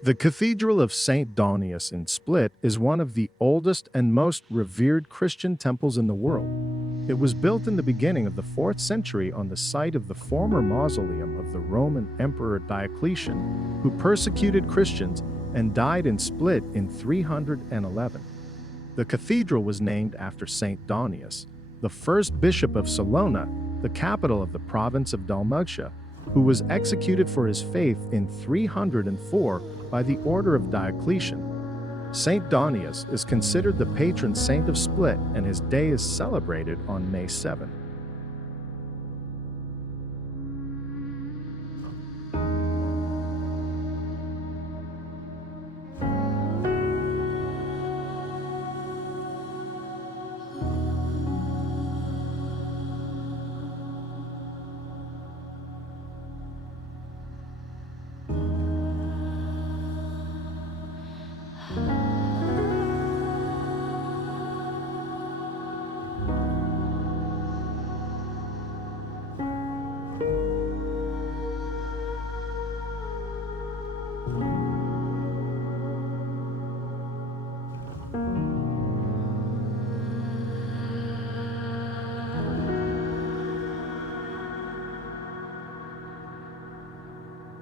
The Cathedral of Saint Domnius in Split is one of the oldest and most revered Christian temples in the world. It was built in the beginning of the 4th century on the site of the former mausoleum of the Roman Emperor Diocletian, who persecuted Christians and died in Split in 311. The cathedral was named after Saint Domnius, the first bishop of Salona, the capital of the province of Dalmatia, who was executed for his faith in 304 by the order of Diocletian. Saint Domnius is considered the patron saint of Split, and his day is celebrated on May 7.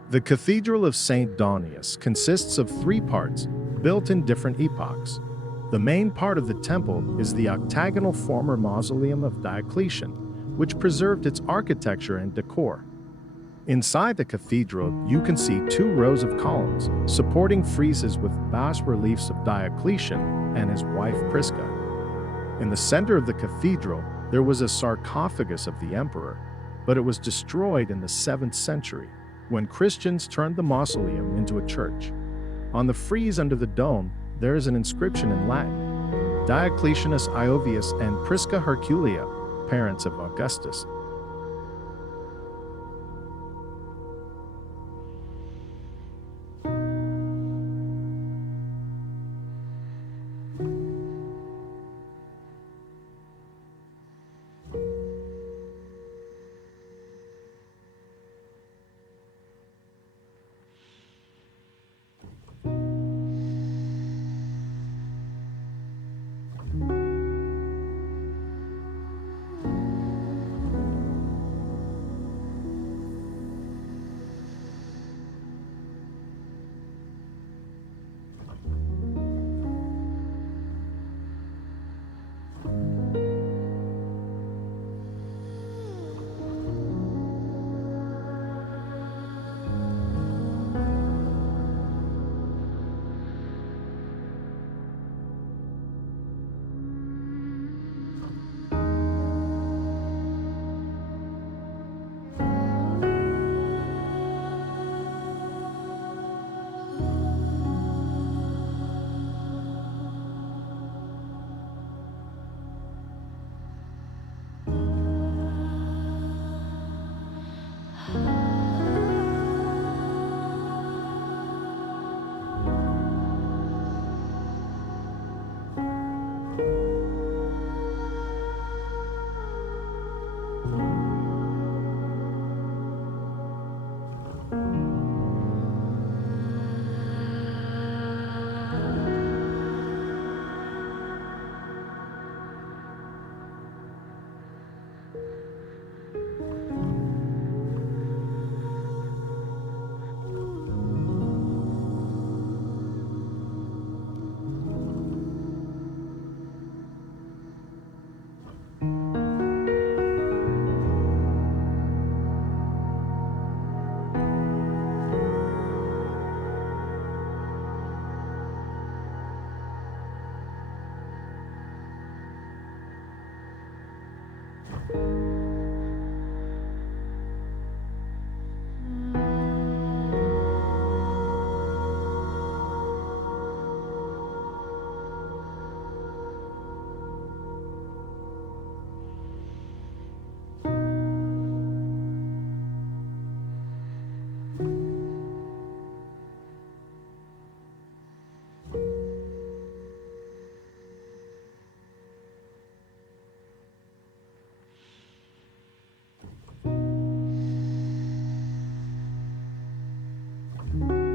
The Cathedral of Saint Domnius consists of 3 parts, built in different epochs. The main part of the temple is the octagonal former mausoleum of Diocletian, which preserved its architecture and decor. Inside the cathedral, you can see 2 rows of columns, supporting friezes with bas-reliefs of Diocletian and his wife Prisca. In the center of the cathedral, there was a sarcophagus of the emperor, but it was destroyed in the 7th century, when Christians turned the mausoleum into a church. On the frieze under the dome, there is an inscription in Latin: Diocletianus Iovius and Prisca Herculea, parents of Augustus.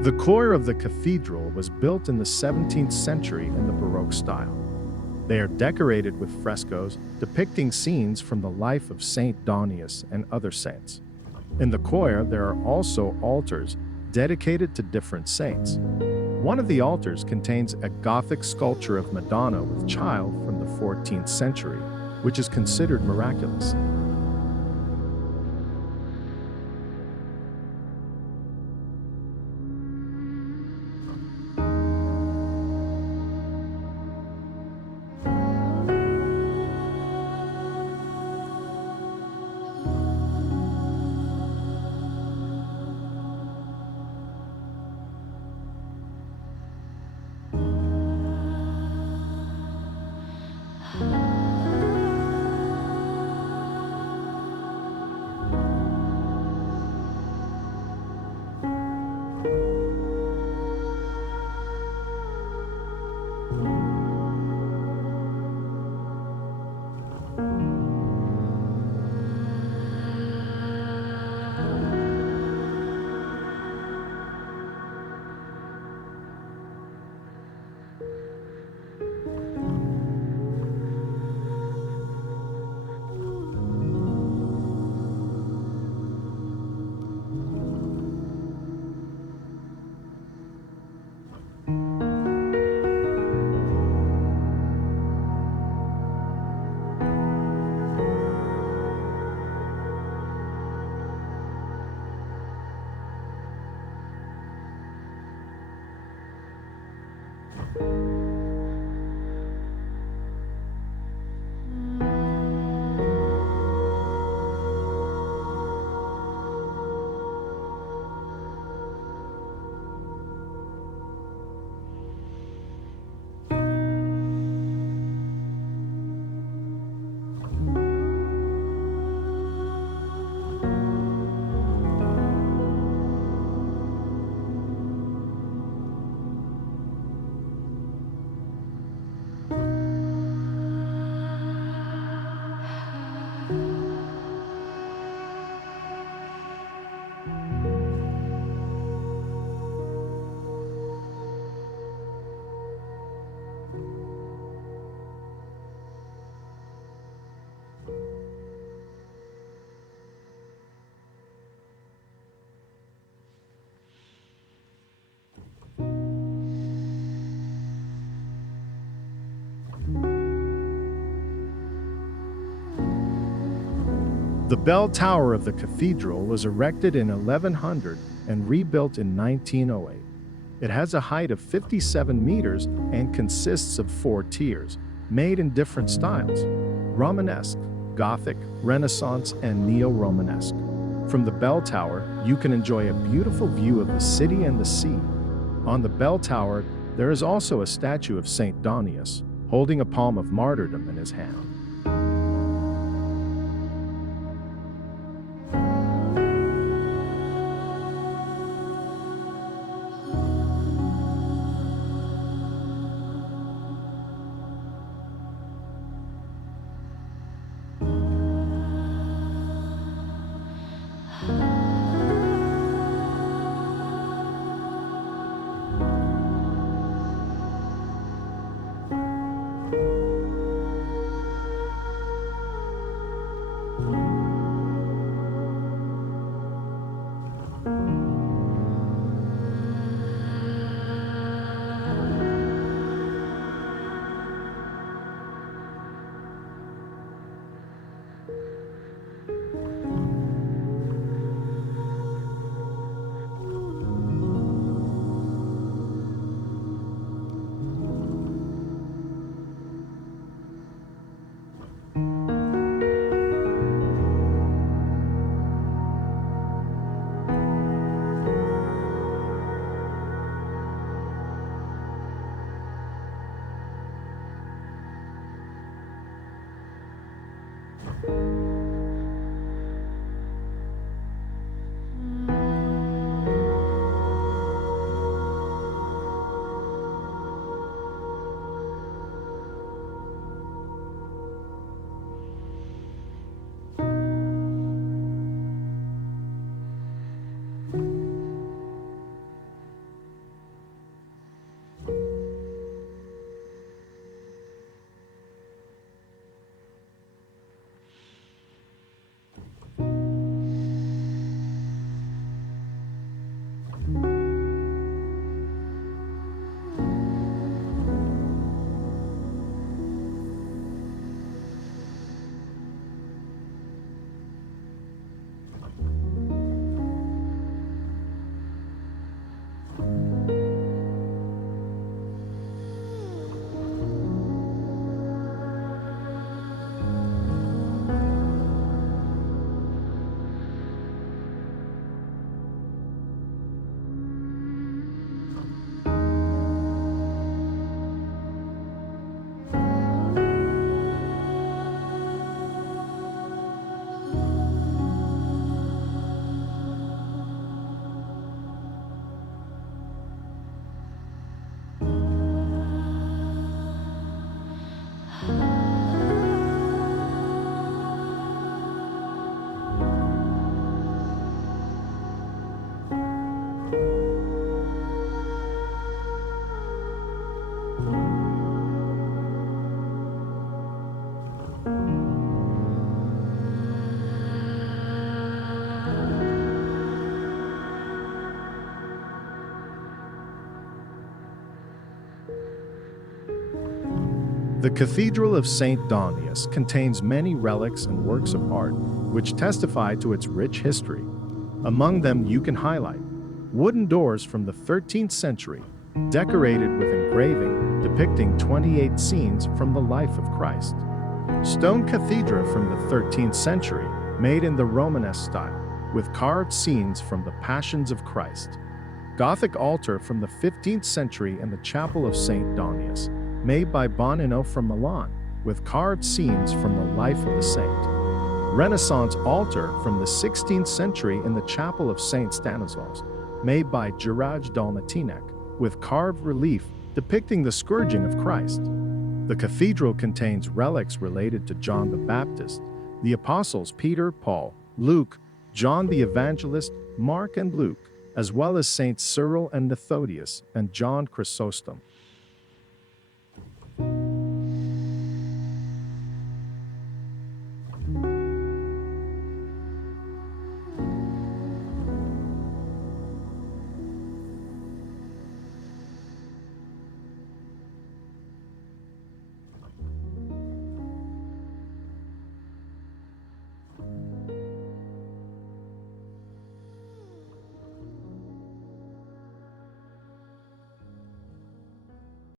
The choir of the cathedral was built in the 17th century in the Baroque style. They are decorated with frescoes depicting scenes from the life of Saint Domnius and other saints. In the choir, there are also altars dedicated to different saints. One of the altars contains a Gothic sculpture of Madonna with child from the 14th century, which is considered miraculous. The bell tower of the cathedral was erected in 1100 and rebuilt in 1908. It has a height of 57 meters and consists of 4 tiers, made in different styles: Romanesque, Gothic, Renaissance, and Neo-Romanesque. From the bell tower, you can enjoy a beautiful view of the city and the sea. On the bell tower, there is also a statue of Saint Domnius, holding a palm of martyrdom in his hand. The Cathedral of Saint Domnius contains many relics and works of art which testify to its rich history. Among them you can highlight wooden doors from the 13th century, decorated with engraving depicting 28 scenes from the life of Christ. Stone cathedra from the 13th century, made in the Romanesque style, with carved scenes from the Passions of Christ. Gothic altar from the 15th century in the Chapel of Saint Domnius, made by Bonino from Milan, with carved scenes from the life of the saint. Renaissance altar from the 16th century in the Chapel of Saint Stanislaus, made by Gerard Dalmatia, with carved relief depicting the scourging of Christ. The cathedral contains relics related to John the Baptist, the apostles Peter, Paul, Luke, John the Evangelist, Mark and Luke, as well as Saints Cyril and Methodius and John Chrysostom.